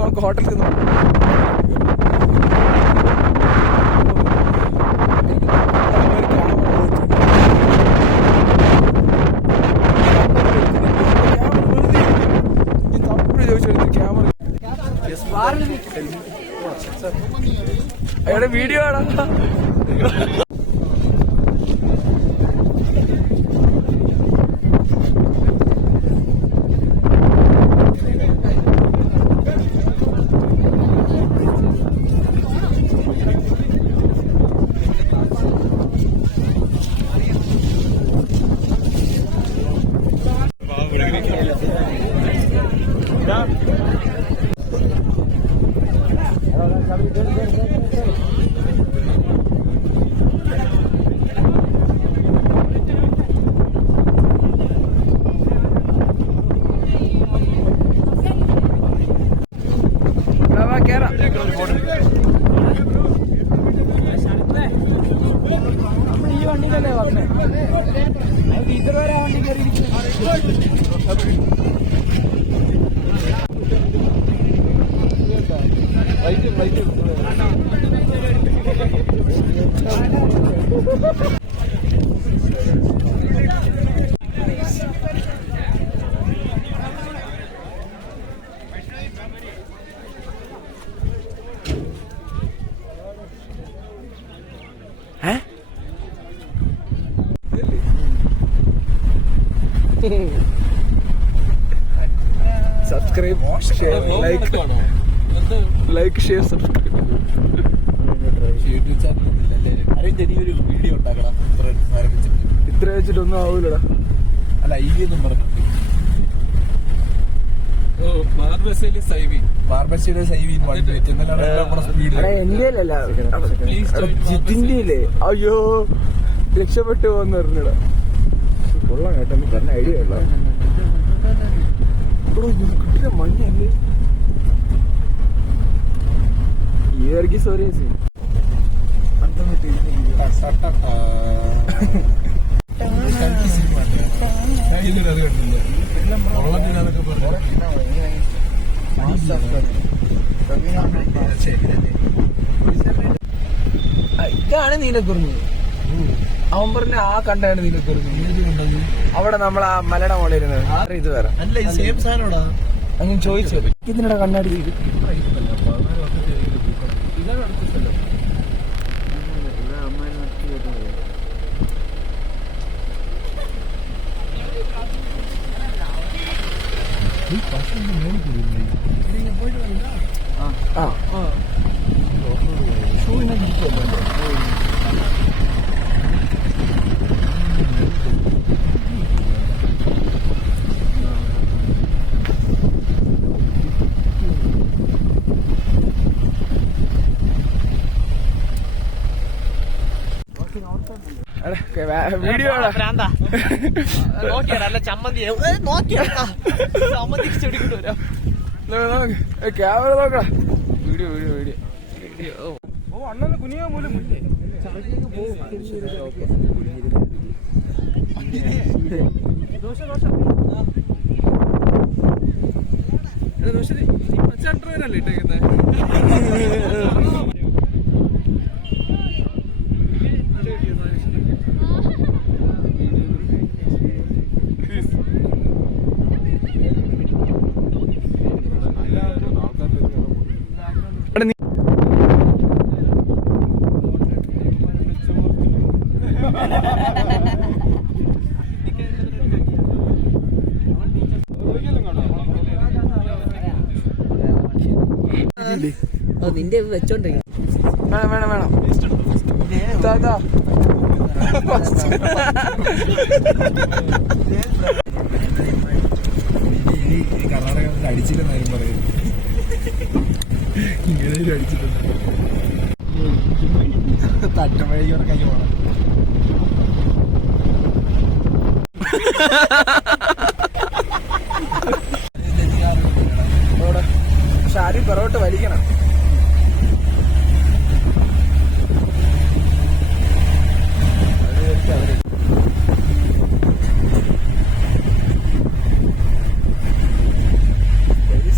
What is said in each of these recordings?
നമുക്ക് ഹോട്ടലിൽ നിന്ന് അയാളുടെ വീഡിയോ ആണോ? ഈ വണ്ടിയിലല്ലേ വന്നേ? ഇതുവരെ വണ്ടി subscribe, share, like, share, subscribe. Video ഉണ്ടാക്കണം. ഇത്ര വെച്ചിട്ടൊന്നും ആവൂലടാ. അല്ല ഐവിയൊന്നും പറഞ്ഞു. ജിതിന്റെ അയ്യോ രക്ഷപ്പെട്ടു പോന്ന് പറഞ്ഞടാ. കൊള്ളാം കേട്ടോ, പറഞ്ഞ ഐഡിയ ഉള്ള കിട്ടിയ മഞ്ഞല്ലേ ഈ സോറി ഇതാണ് നീലക്കുറിഞ്ഞി. അവൻ പറഞ്ഞ ആ കണ്ടാണ് നീലക്കുറിഞ്ഞി. അവിടെ നമ്മൾ ആ മലയുടെ മുകളിൽ ഇരുന്നത് ഇത് വേറെ അങ്ങനെ ചോദിച്ചു. ഇതിനിടെ കണ്ണാടി ഷൂവിനെ തിരിച്ചല്ലോ. വീഡിയോ ക്യാമറ നോക്കടാ. Video video video. ഓ അണ്ണന് കുനിയാൻ പോലും മുന്നേ പച്ചാണ്ടല്ലേ ഇട്ടേക്കുന്നത്. നിന്റെ വെച്ചോണ്ടിരിക്കും. വേണം വേണം വേണം. കർണാടക അടിച്ചില്ലെന്നാരും പറയും. ഇങ്ങനെ അടിച്ചിട്ടുണ്ട്. തട്ടമഴയ്ക്ക് കൈ പോണം. പക്ഷെ ആരും പുറകോട്ട് വലിക്കണം.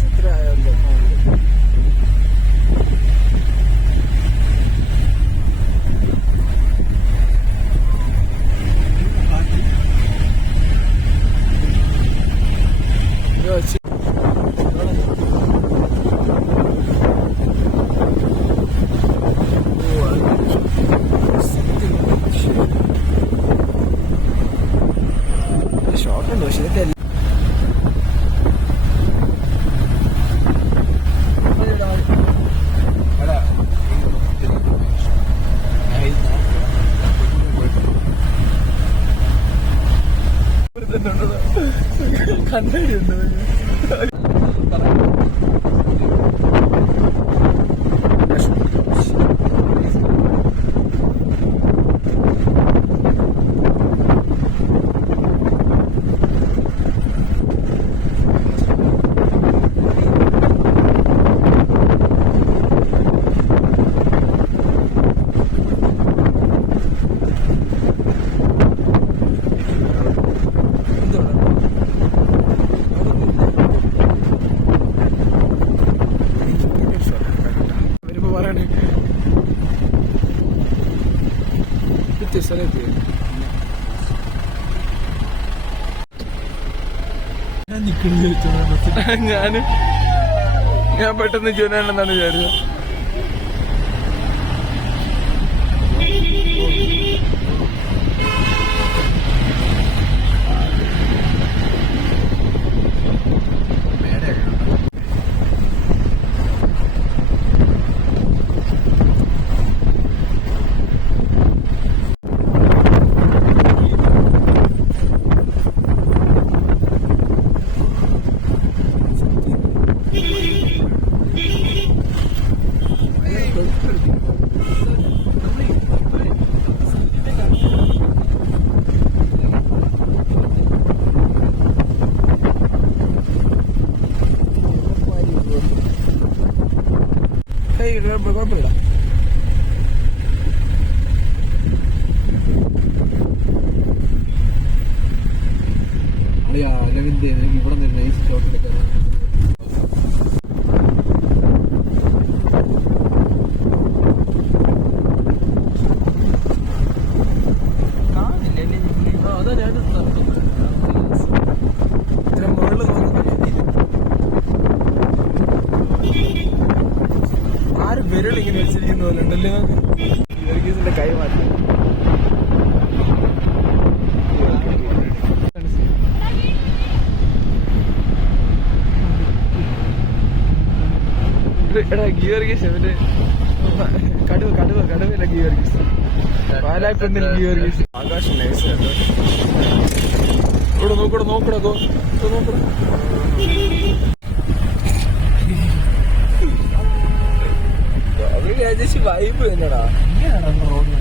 എത്ര ആയോ കണ്ണാടി ഉണ്ടോ? ഞാൻ പെട്ടെന്ന് ജോനാണെന്നാണ് വിചാരിച്ചത്. കുഴപ്പമില്ല. അരവിന്ദ് ഇവിടെ നിന്ന് നൈസ് ഷോട്ട് എടുക്കാൻ വിരളിങ്ങനെ വെച്ചിരിക്കുന്ന പോലെ ഉണ്ടല്ലോ. ഗീവർഗീസിന്റെ കൈ മാറ്റി എടാ ഗീവർഗീസ് മറ്റേ കടുവല്ല ഗീവർഗീസ്, പാലാപ്പെണ്ണിൽ ഗീവർഗീസ്. ആകാശം നൈസ്. ഇവിടെ നോക്കട ഏകദേശം വൈബ് തന്നെടാ. റോഡിൽ